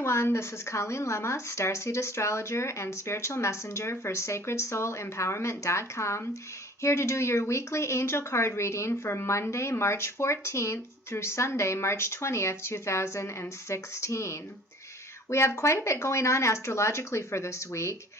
everyone, this is Colleen Lemma, Starseed Astrologer and Spiritual Messenger for SacredSoulEmpowerment.com, here to do your weekly angel card reading for Monday, March 14th through Sunday, March 20th, 2016. We have quite a bit going on astrologically for this week,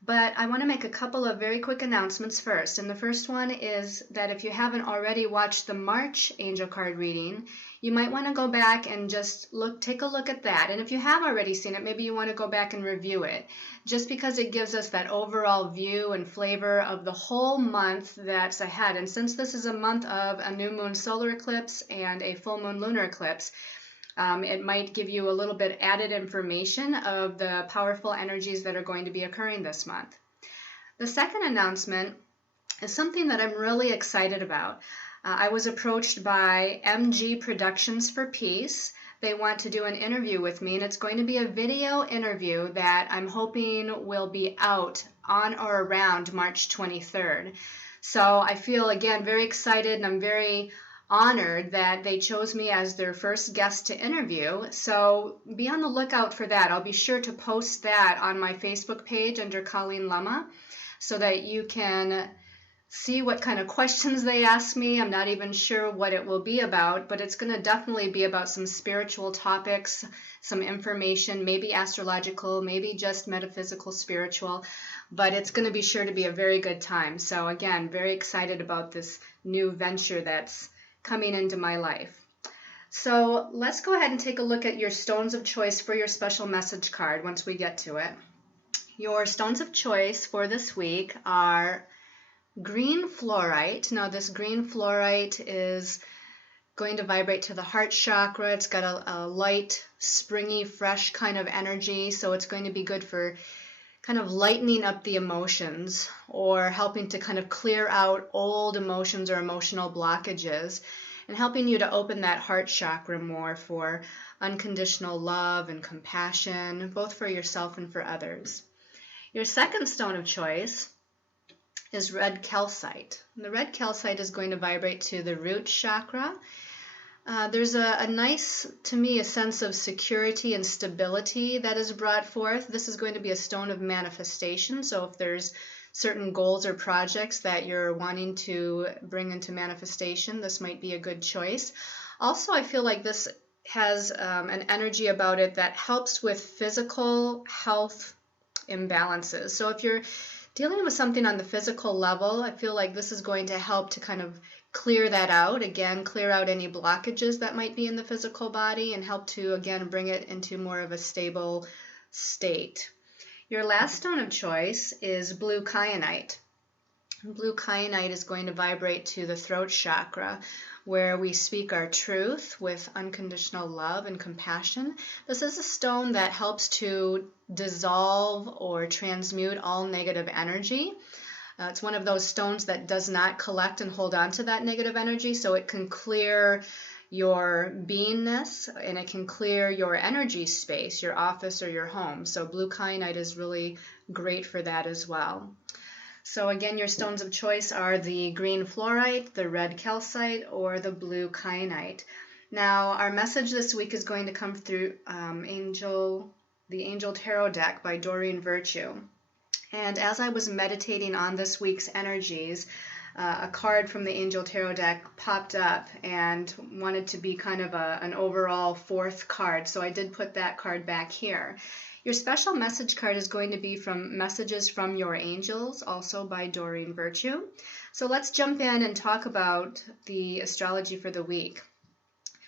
but I want to make a couple of very quick announcements first. And the first one is that if you haven't already watched the March angel card reading, you might want to go back and just take a look at that. And if you have already seen it, maybe you want to go back and review it, just because it gives us that overall view and flavor of the whole month that's ahead. And since this is a month of a new moon solar eclipse and a full moon lunar eclipse, it might give you a little bit added information of the powerful energies that are going to be occurring this month. The second announcement is something that I'm really excited about. I was approached by MG Productions for Peace. They want to do an interview with me, and it's going to be a video interview that I'm hoping will be out on or around March 23rd. So I feel, again, very excited, and I'm very honored that they chose me as their first guest to interview. So be on the lookout for that. I'll be sure to post that on my Facebook page under Colleen Lemma so that you can see what kind of questions they ask me. I'm not even sure what it will be about, but it's going to definitely be about some spiritual topics, some information, maybe astrological, maybe just metaphysical, spiritual, but it's going to be sure to be a very good time. So again, very excited about this new venture that's coming into my life. So let's go ahead and take a look at your stones of choice for your special message card once we get to it. Your stones of choice for this week are green fluorite. Now this green fluorite is going to vibrate to the heart chakra. It's got a light, springy, fresh kind of energy, so it's going to be good for kind of lightening up the emotions or helping to kind of clear out old emotions or emotional blockages and helping you to open that heart chakra more for unconditional love and compassion, both for yourself and for others. Your second stone of choice is red calcite. And the red calcite is going to vibrate to the root chakra. There's a nice, to me, a sense of security and stability that is brought forth. This is going to be a stone of manifestation. So if there's certain goals or projects that you're wanting to bring into manifestation, this might be a good choice. Also, I feel like this has an energy about it that helps with physical health imbalances. So if you're dealing with something on the physical level, I feel like this is going to help to kind of clear that out. Again, clear out any blockages that might be in the physical body and help to, again, bring it into more of a stable state. Your last stone of choice is blue kyanite. Blue kyanite is going to vibrate to the throat chakra, where we speak our truth with unconditional love and compassion. This is a stone that helps to dissolve or transmute all negative energy. It's one of those stones that does not collect and hold on to that negative energy, so it can clear your beingness and it can clear your energy space, your office or your home. So blue kyanite is really great for that as well. So again, your stones of choice are the green fluorite, the red calcite, or the blue kyanite. Now, our message this week is going to come through the Angel Tarot deck by Doreen Virtue. And as I was meditating on this week's energies, a card from the Angel Tarot deck popped up and wanted to be kind of an overall fourth card. So I did put that card back here. Your special message card is going to be from Messages from Your Angels, also by Doreen Virtue. So let's jump in and talk about the astrology for the week.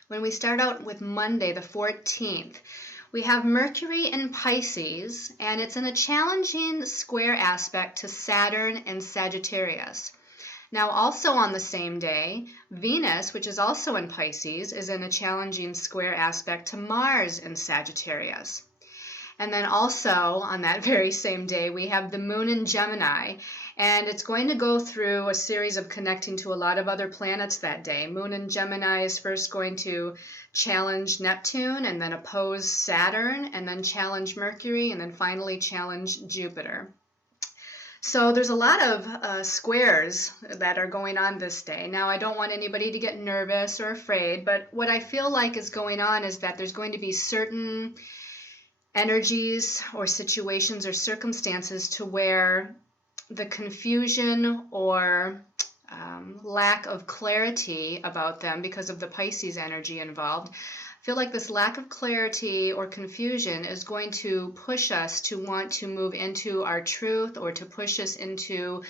When we start out with Monday, the 14th, we have Mercury in Pisces, and it's in a challenging square aspect to Saturn and Sagittarius. Now, also on the same day, Venus, which is also in Pisces, is in a challenging square aspect to Mars in Sagittarius. And then also on that very same day, we have the moon in Gemini, and it's going to go through a series of connecting to a lot of other planets that day. Moon in Gemini is first going to challenge Neptune, and then oppose Saturn, and then challenge Mercury, and then finally challenge Jupiter. So there's a lot of squares that are going on this day. Now, I don't want anybody to get nervous or afraid, but what I feel like is going on is that there's going to be certain energies or situations or circumstances to where the confusion or lack of clarity about them because of the Pisces energy involved. I feel like this lack of clarity or confusion is going to push us to want to move into our truth, or to push us into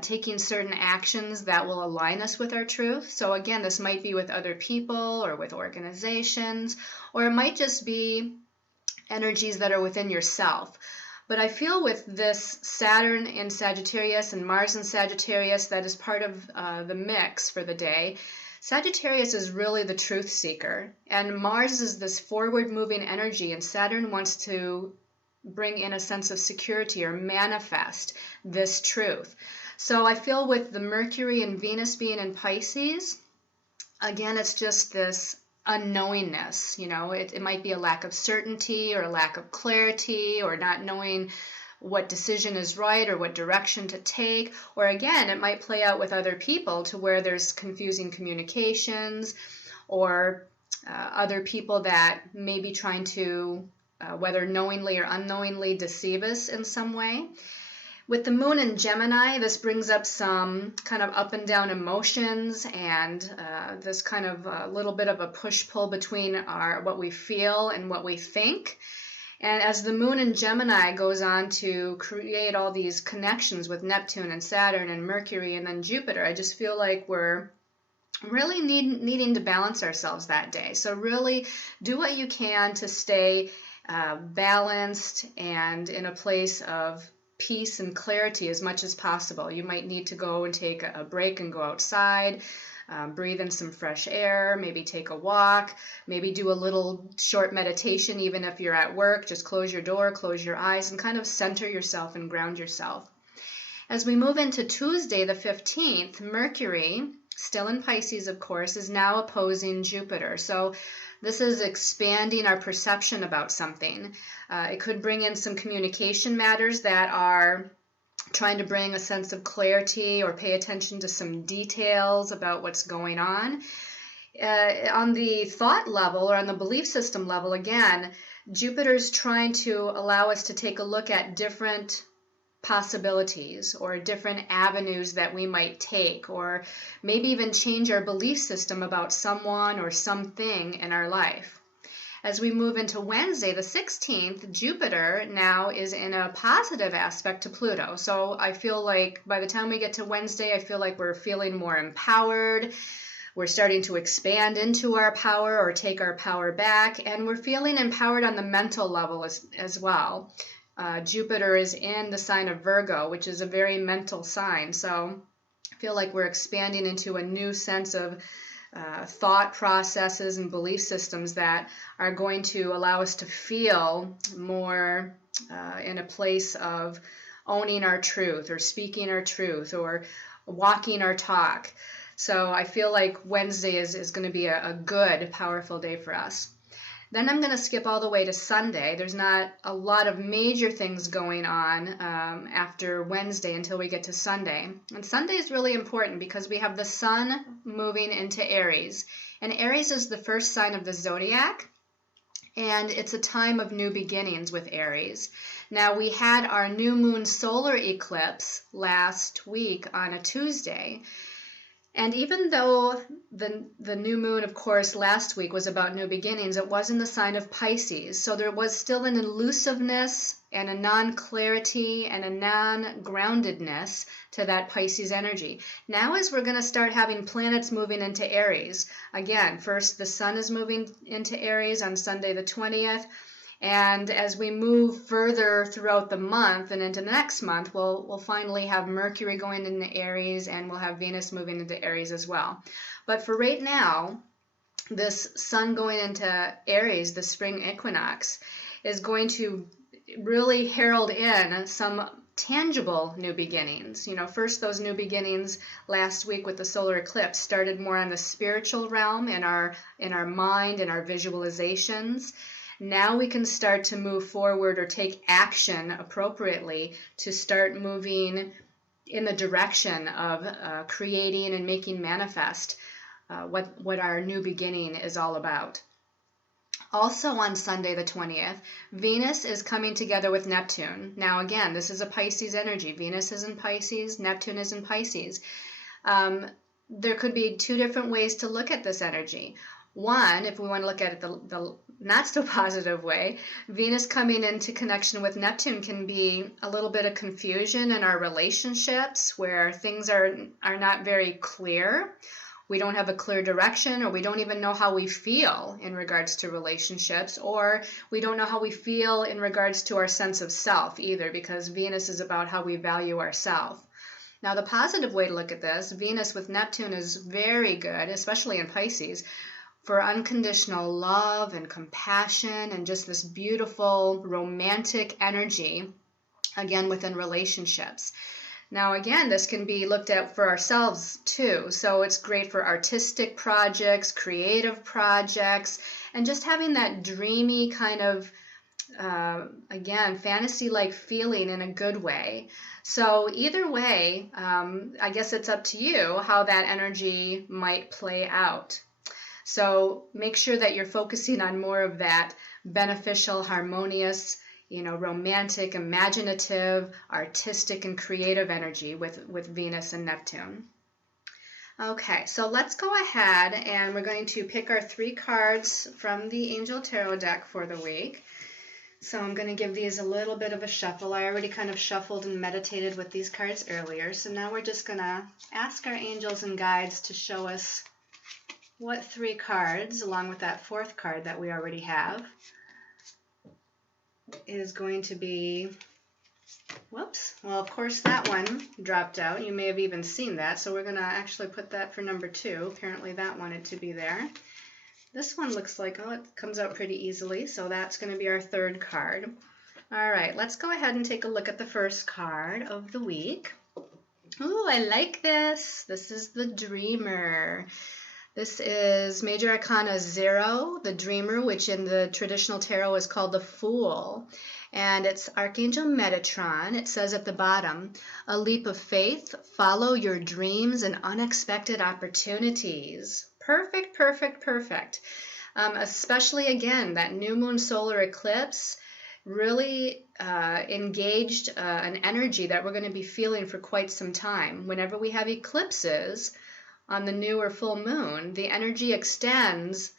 taking certain actions that will align us with our truth. So again, this might be with other people or with organizations, or it might just be energies that are within yourself. But I feel with this Saturn in Sagittarius and Mars in Sagittarius, that is part of the mix for the day. Sagittarius is really the truth seeker, and Mars is this forward moving energy, and Saturn wants to bring in a sense of security or manifest this truth. So I feel with the Mercury and Venus being in Pisces, again, it's just this unknowingness. It might be a lack of certainty or a lack of clarity, or not knowing what decision is right or what direction to take. Or again, it might play out with other people to where there's confusing communications, or other people that may be trying to, whether knowingly or unknowingly, deceive us in some way. With the moon in Gemini, this brings up some kind of up and down emotions, and this kind of a little bit of a push-pull between what we feel and what we think. And as the moon in Gemini goes on to create all these connections with Neptune and Saturn and Mercury and then Jupiter, I just feel like we're really needing to balance ourselves that day. So really do what you can to stay balanced and in a place of peace and clarity as much as possible. You might need to go and take a break and go outside, breathe in some fresh air, maybe take a walk, maybe do a little short meditation. Even if you're at work, just close your door, close your eyes, and kind of center yourself and ground yourself. As we move into Tuesday, the 15th, Mercury, still in Pisces, of course, is now opposing Jupiter. So this is expanding our perception about something. It could bring in some communication matters that are trying to bring a sense of clarity or pay attention to some details about what's going on. On the thought level or on the belief system level, again, Jupiter's trying to allow us to take a look at different possibilities or different avenues that we might take, or maybe even change our belief system about someone or something in our life. As we move into Wednesday, the 16th, Jupiter now is in a positive aspect to Pluto. So I feel like by the time we get to Wednesday, I feel like we're feeling more empowered. We're starting to expand into our power or take our power back, and we're feeling empowered on the mental level as well. Jupiter is in the sign of Virgo, which is a very mental sign. So I feel like we're expanding into a new sense of thought processes and belief systems that are going to allow us to feel more in a place of owning our truth or speaking our truth or walking our talk. So I feel like Wednesday is going to be a good, powerful day for us. Then I'm going to skip all the way to Sunday. There's not a lot of major things going on after Wednesday until we get to Sunday. And Sunday is really important because we have the sun moving into Aries. And Aries is the first sign of the zodiac. And it's a time of new beginnings with Aries. Now, we had our new moon solar eclipse last week on a Tuesday. And even though the new moon, of course, last week was about new beginnings, it was in the sign of Pisces. So there was still an elusiveness and a non-clarity and a non-groundedness to that Pisces energy. Now as we're going to start having planets moving into Aries, again, first the sun is moving into Aries on Sunday the 20th. And as we move further throughout the month and into the next month, we'll finally have Mercury going into Aries, and we'll have Venus moving into Aries as well. But for right now, this sun going into Aries, the spring equinox, is going to really herald in some tangible new beginnings. First those new beginnings last week with the solar eclipse started more on the spiritual realm, in our mind and our visualizations. Now we can start to move forward or take action appropriately to start moving in the direction of creating and making manifest what our new beginning is all about. Also on Sunday the 20th, Venus is coming together with Neptune. Now again, this is a Pisces energy. Venus is in Pisces, Neptune is in Pisces. There could be two different ways to look at this energy. One, if we want to look at it the not so positive way, Venus coming into connection with Neptune can be a little bit of confusion in our relationships where things are not very clear. We don't have a clear direction, or we don't even know how we feel in regards to relationships, or we don't know how we feel in regards to our sense of self either, because Venus is about how we value ourselves. Now, the positive way to look at this, Venus with Neptune is very good, especially in Pisces, for unconditional love and compassion and just this beautiful romantic energy, again, within relationships. Now, again, this can be looked at for ourselves too. So it's great for artistic projects, creative projects, and just having that dreamy kind of, again, fantasy-like feeling in a good way. So either way, I guess it's up to you how that energy might play out. So make sure that you're focusing on more of that beneficial, harmonious, romantic, imaginative, artistic, and creative energy with Venus and Neptune. Okay, so let's go ahead and we're going to pick our 3 cards from the Angel Tarot deck for the week. So I'm going to give these a little bit of a shuffle. I already kind of shuffled and meditated with these cards earlier. So now we're just going to ask our angels and guides to show us what 3 cards, along with that 4th card that we already have, is going to be, whoops, well, of course that one dropped out. You may have even seen that, so we're going to actually put that for number 2. Apparently that wanted to be there. This one looks like, oh, it comes out pretty easily, so that's going to be our 3rd card. All right, let's go ahead and take a look at the 1st card of the week. Ooh, I like this. This is the Dreamer. This is Major Arcana 0, the Dreamer, which in the traditional tarot is called the Fool. And it's Archangel Metatron. It says at the bottom, a leap of faith, follow your dreams and unexpected opportunities. Perfect, perfect, perfect. Especially, again, that new moon solar eclipse really engaged an energy that we're going to be feeling for quite some time. Whenever we have eclipses on the new or full moon, the energy extends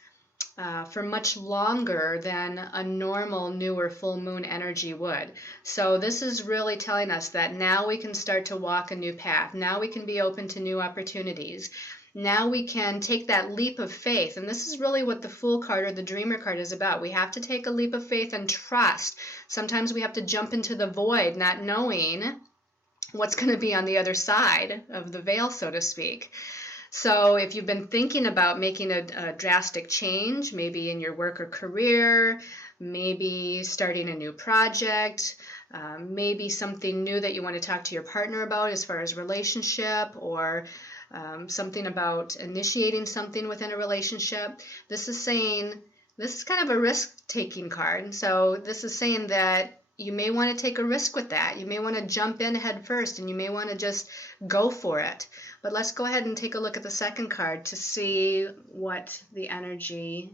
for much longer than a normal new or full moon energy would. So this is really telling us that now we can start to walk a new path. Now we can be open to new opportunities. Now we can take that leap of faith. And this is really what the Fool card or the Dreamer card is about. We have to take a leap of faith and trust. Sometimes we have to jump into the void, not knowing what's going to be on the other side of the veil, so to speak. So if you've been thinking about making a drastic change, maybe in your work or career, maybe starting a new project, maybe something new that you want to talk to your partner about as far as relationship, or something about initiating something within a relationship, this is kind of a risk-taking card. So this is saying that you may want to take a risk with that. You may want to jump in head first, and you may want to just go for it. But let's go ahead and take a look at the 2nd card to see what the energy,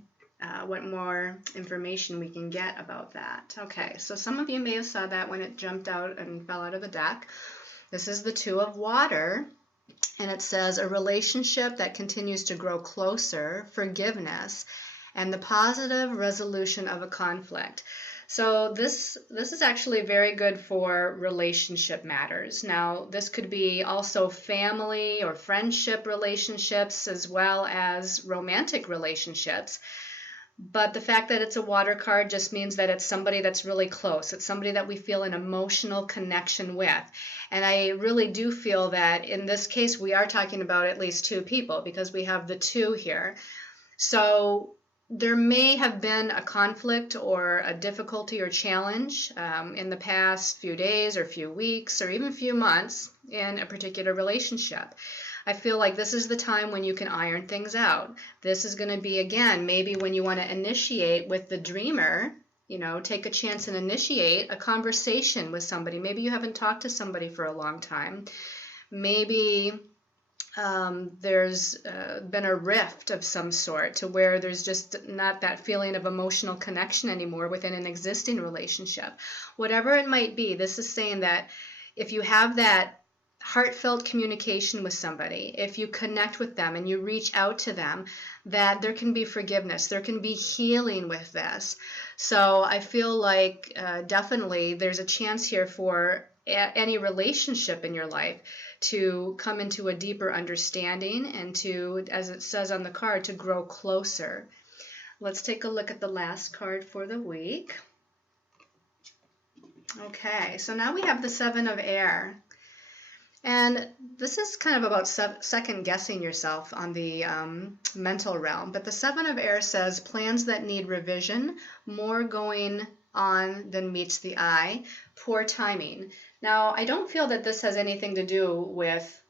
what more information we can get about that. Okay, so some of you may have saw that when it jumped out and fell out of the deck. This is the 2 of Water, and it says a relationship that continues to grow closer, forgiveness, and the positive resolution of a conflict. So this is actually very good for relationship matters. Now, this could be also family or friendship relationships as well as romantic relationships. But the fact that it's a water card just means that it's somebody that's really close. It's somebody that we feel an emotional connection with. And I really do feel that in this case, we are talking about at least 2 people because we have the 2 here. So there may have been a conflict or a difficulty or challenge in the past few days or few weeks or even few months in a particular relationship. I feel like this is the time when you can iron things out. This is going to be, again, maybe when you want to initiate with the Dreamer, take a chance and initiate a conversation with somebody. Maybe you haven't talked to somebody for a long time. Maybe there's been a rift of some sort to where there's just not that feeling of emotional connection anymore within an existing relationship. Whatever it might be, this is saying that if you have that heartfelt communication with somebody, if you connect with them and you reach out to them, that there can be forgiveness, there can be healing with this. So I feel like definitely there's a chance here for any relationship in your life to come into a deeper understanding and to, as it says on the card, to grow closer. Let's take a look at the last card for the week. Okay, so now we have the Seven of Air. And this is kind of about second guessing yourself on the mental realm. But the Seven of Air says plans that need revision, more going on than meets the eye, poor timing. Now, I don't feel that this has anything to do with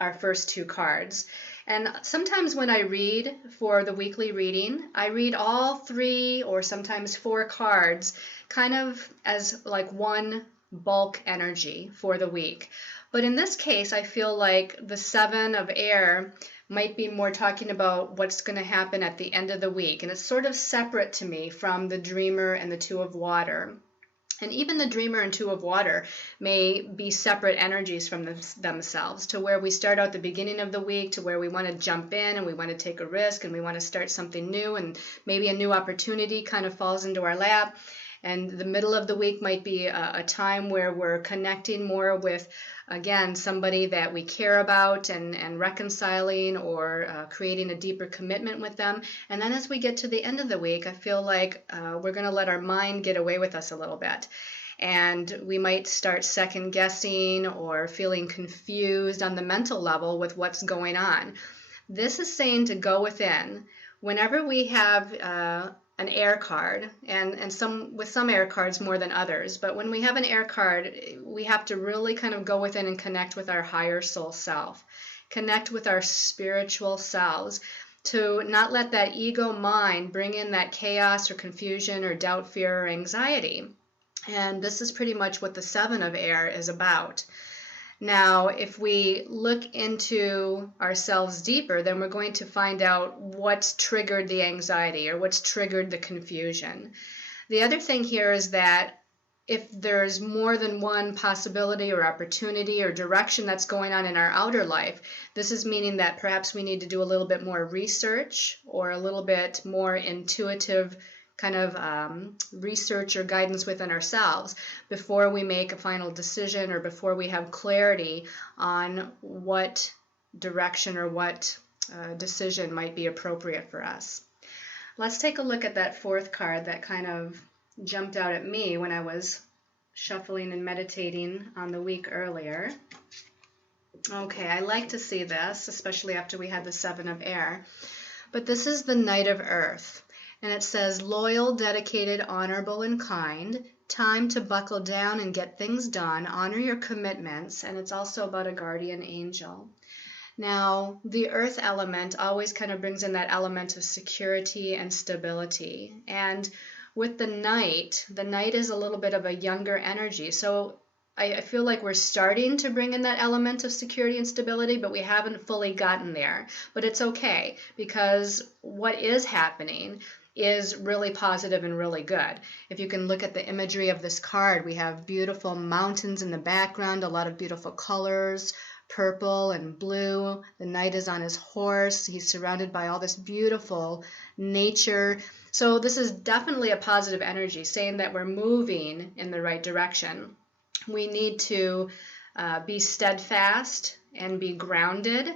our first two cards. And sometimes when I read for the weekly reading, I read all three or sometimes four cards kind of as like one bulk energy for the week. But in this case, I feel like the Seven of Air might be more talking about what's going to happen at the end of the week. And it's sort of separate to me from the Dreamer and the Two of Water. And even the Dreamer and Two of Water may be separate energies from themselves, to where we start out the beginning of the week, to where we want to jump in and we want to take a risk and we want to start something new, and maybe a new opportunity kind of falls into our lap. And the middle of the week might be a time where we're connecting more with, again, somebody that we care about and reconciling or creating a deeper commitment with them. And then as we get to the end of the week, I feel like we're going to let our mind get away with us a little bit. And we might start second guessing or feeling confused on the mental level with what's going on. This is saying to go within. Whenever we have an air card, and with some air cards more than others, but when we have an air card, we have to really kind of go within and connect with our higher soul self, connect with our spiritual selves, to not let that ego mind bring in that chaos or confusion or doubt, fear, or anxiety. And this is pretty much what the Seven of Air is about. Now, if we look into ourselves deeper, then we're going to find out what's triggered the anxiety or what's triggered the confusion. The other thing here is that if there's more than one possibility or opportunity or direction that's going on in our outer life, this is meaning that perhaps we need to do a little bit more research or a little bit more intuitive kind of research or guidance within ourselves before we make a final decision or before we have clarity on what direction or what decision might be appropriate for us. Let's take a look at that fourth card that kind of jumped out at me when I was shuffling and meditating on the week earlier. Okay, I like to see this, especially after we had the Seven of Air. But this is the Knight of Earth. And it says, loyal, dedicated, honorable, and kind. Time to buckle down and get things done. Honor your commitments. And it's also about a guardian angel. Now, the earth element always kind of brings in that element of security and stability. And with the Knight is a little bit of a younger energy. So I feel like we're starting to bring in that element of security and stability, but we haven't fully gotten there. But it's okay, because what is happening is really positive and really good. If you can look at the imagery of this card, we have beautiful mountains in the background, a lot of beautiful colors, purple and blue. The Knight is on his horse. He's surrounded by all this beautiful nature. So this is definitely a positive energy, saying that we're moving in the right direction. We need to be steadfast and be grounded.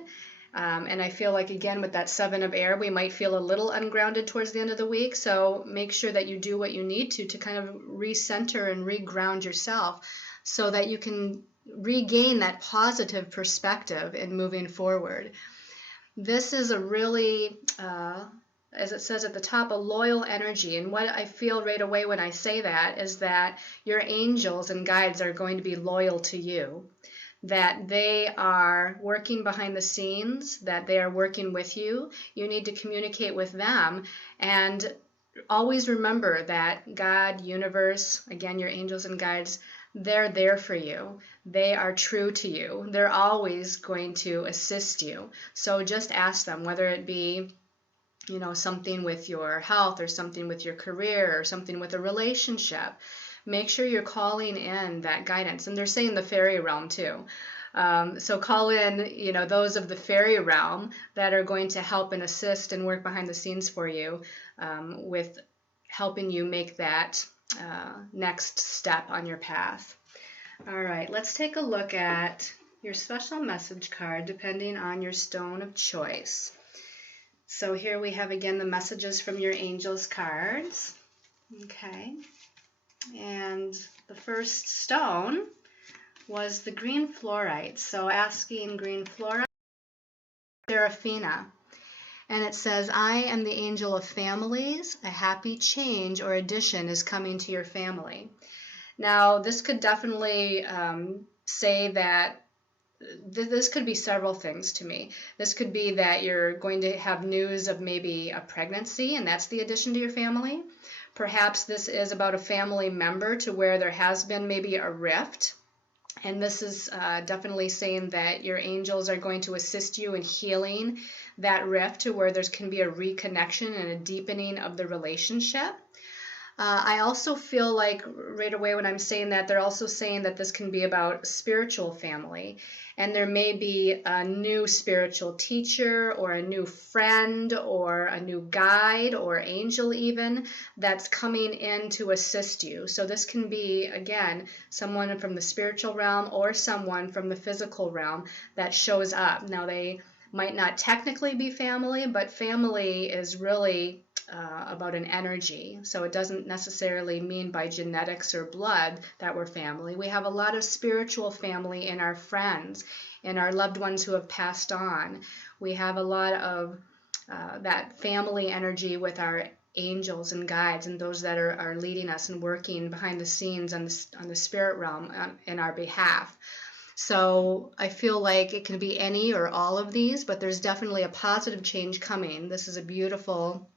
And I feel like, again, with that Seven of Air, we might feel a little ungrounded towards the end of the week. So make sure that you do what you need to kind of recenter and reground yourself so that you can regain that positive perspective in moving forward. This is a really, as it says at the top, a loyal energy. And what I feel right away when I say that is that your angels and guides are going to be loyal to you, that they are working behind the scenes, that they are working with you. You need to communicate with them and always remember that God, universe, again, your angels and guides, they're there for you. They are true to you. They're always going to assist you. So just ask them, whether it be, something with your health or something with your career or something with a relationship. Make sure you're calling in that guidance. And they're saying the fairy realm too. So call in, those of the fairy realm that are going to help and assist and work behind the scenes for you with helping you make that next step on your path. All right, let's take a look at your special message card depending on your stone of choice. So here we have again the messages from your angels cards. Okay, and the first stone was the green fluorite. So asking green fluorite, Seraphina. And it says, I am the angel of families. A happy change or addition is coming to your family. Now, this could definitely say that this could be several things to me. This could be that you're going to have news of maybe a pregnancy, and that's the addition to your family. Perhaps this is about a family member to where there has been maybe a rift. And this is definitely saying that your angels are going to assist you in healing that rift to where there can be a reconnection and a deepening of the relationship. I also feel like right away when I'm saying that, they're also saying that this can be about spiritual family. And there may be a new spiritual teacher or a new friend or a new guide or angel even that's coming in to assist you. So this can be, again, someone from the spiritual realm or someone from the physical realm that shows up. Now, they might not technically be family, but family is really about an energy. So it doesn't necessarily mean by genetics or blood that we're family. We have a lot of spiritual family in our friends, in our loved ones who have passed on. We have a lot of that family energy with our angels and guides and those that are leading us and working behind the scenes on the spirit realm in our behalf. So I feel like it can be any or all of these, but there's definitely a positive change coming. This is a beautiful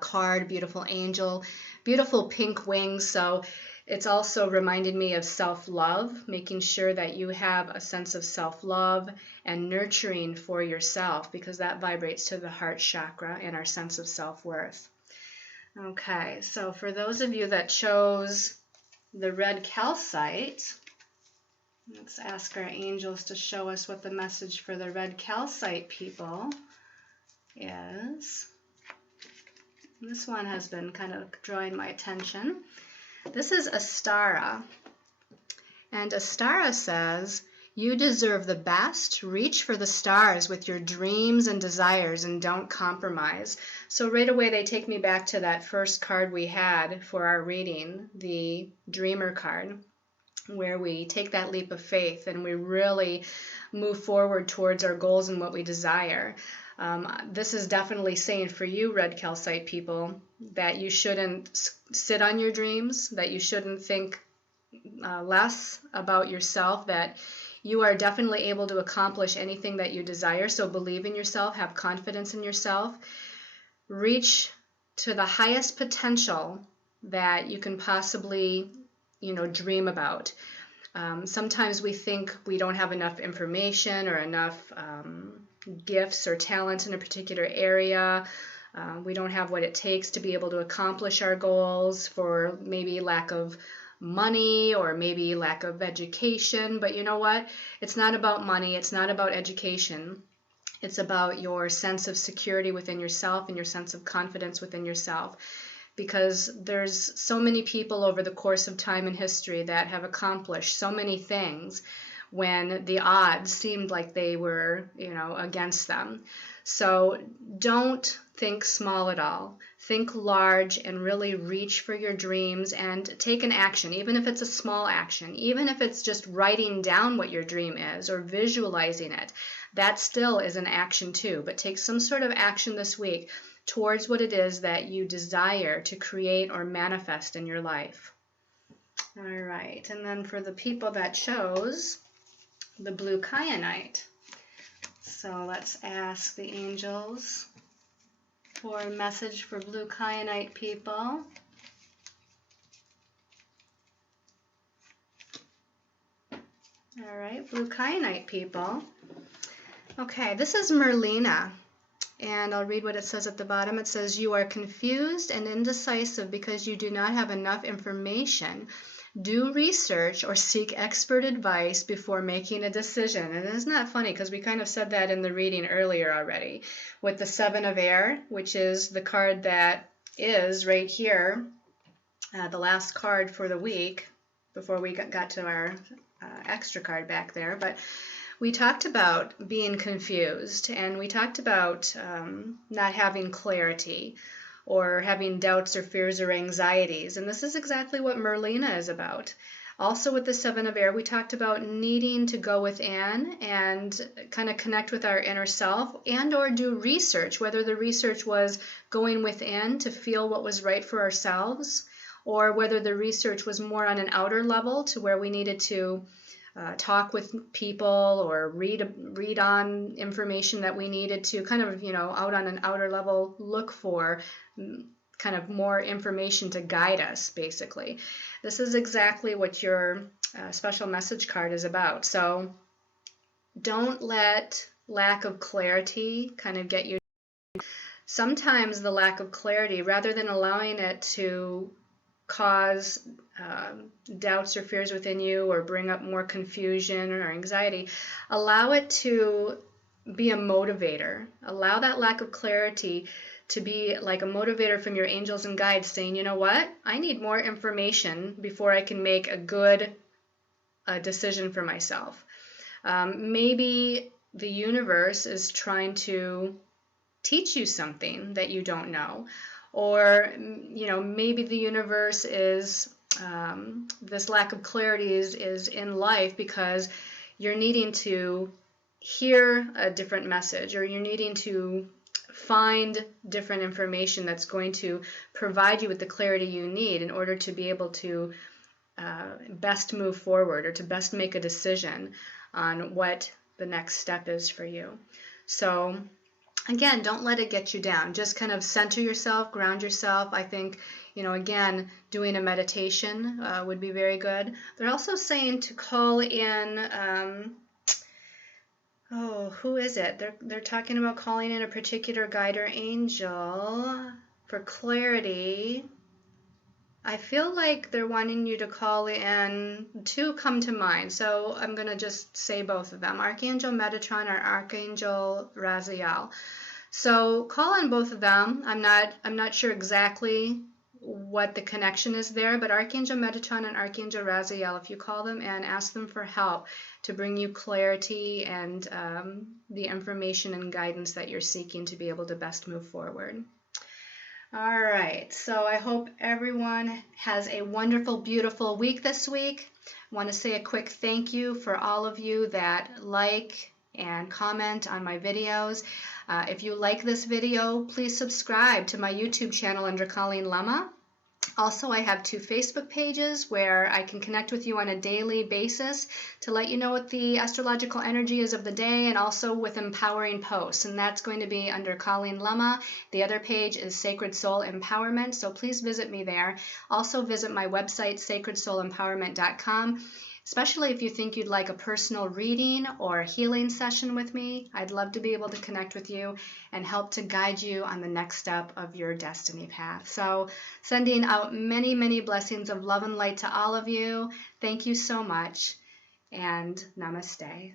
card, beautiful angel, beautiful pink wings. So it's also reminded me of self-love, making sure that you have a sense of self-love and nurturing for yourself, because that vibrates to the heart chakra and our sense of self-worth. Okay, so for those of you that chose the red calcite, let's ask our angels to show us what the message for the red calcite people is. This one has been kind of drawing my attention. This is Astara. And Astara says, you deserve the best. Reach for the stars with your dreams and desires and don't compromise. So right away they take me back to that first card we had for our reading, the Dreamer card, where we take that leap of faith and we really move forward towards our goals and what we desire. This is definitely saying for you, red calcite people, that you shouldn't sit on your dreams, that you shouldn't think less about yourself, that you are definitely able to accomplish anything that you desire. So believe in yourself, have confidence in yourself, reach to the highest potential that you can possibly, dream about. Sometimes we think we don't have enough information or enough gifts or talents in a particular area. We don't have what it takes to be able to accomplish our goals for maybe lack of money or maybe lack of education. But you know what? It's not about money. It's not about education. It's about your sense of security within yourself and your sense of confidence within yourself. Because there's so many people over the course of time in history that have accomplished so many things when the odds seemed like they were, against them. So don't think small at all. Think large and really reach for your dreams and take an action, even if it's a small action, even if it's just writing down what your dream is or visualizing it. That still is an action too, but take some sort of action this week towards what it is that you desire to create or manifest in your life. All right, and then for the people that chose the blue kyanite, so let's ask the angels for a message for blue kyanite people. All right, blue kyanite people. Okay, this is Merlina, and I'll read what it says at the bottom. It says, you are confused and indecisive because you do not have enough information. Do research or seek expert advice before making a decision. And isn't that funny? Because we kind of said that in the reading earlier already with the Seven of Air, which is the card that is right here, the last card for the week before we got to our extra card back there. But we talked about being confused, and we talked about not having clarity or having doubts or fears or anxieties. And this is exactly what Merlina is about. Also with the Seven of Air, we talked about needing to go within and kind of connect with our inner self and or do research, whether the research was going within to feel what was right for ourselves, or whether the research was more on an outer level to where we needed to talk with people or read on information that we needed to kind of, out on an outer level, look for kind of more information to guide us, basically. This is exactly what your special message card is about. So don't let lack of clarity kind of get you. Sometimes the lack of clarity, rather than allowing it to cause doubts or fears within you or bring up more confusion or anxiety, allow it to be a motivator. Allow that lack of clarity to be like a motivator from your angels and guides saying, you know what, I need more information before I can make a good decision for myself. Maybe the universe is trying to teach you something that you don't know. Or, maybe the universe is, this lack of clarity is in life because you're needing to hear a different message, or you're needing to find different information that's going to provide you with the clarity you need in order to be able to best move forward or to best make a decision on what the next step is for you. So again, don't let it get you down. Just kind of center yourself, ground yourself. I think, again, doing a meditation would be very good. They're also saying to call in, who is it? They're talking about calling in a particular guide or angel for clarity. I feel like they're wanting you to call in. Two come to mind, so I'm going to just say both of them, Archangel Metatron or Archangel Raziel. So call on both of them. I'm not sure exactly what the connection is there, but Archangel Metatron and Archangel Raziel, if you call them and ask them for help to bring you clarity and the information and guidance that you're seeking to be able to best move forward. All right, so I hope everyone has a wonderful, beautiful week this week. I want to say a quick thank you for all of you that like and comment on my videos. If you like this video, please subscribe to my YouTube channel under Colleen Lema. Also, I have 2 Facebook pages where I can connect with you on a daily basis to let you know what the astrological energy is of the day, and also with empowering posts. And that's going to be under Colleen Lema. The other page is Sacred Soul Empowerment, so please visit me there. Also visit my website, sacredsoulempowerment.com. Especially if you think you'd like a personal reading or a healing session with me. I'd love to be able to connect with you and help to guide you on the next step of your destiny path. So sending out many, many blessings of love and light to all of you. Thank you so much, and namaste.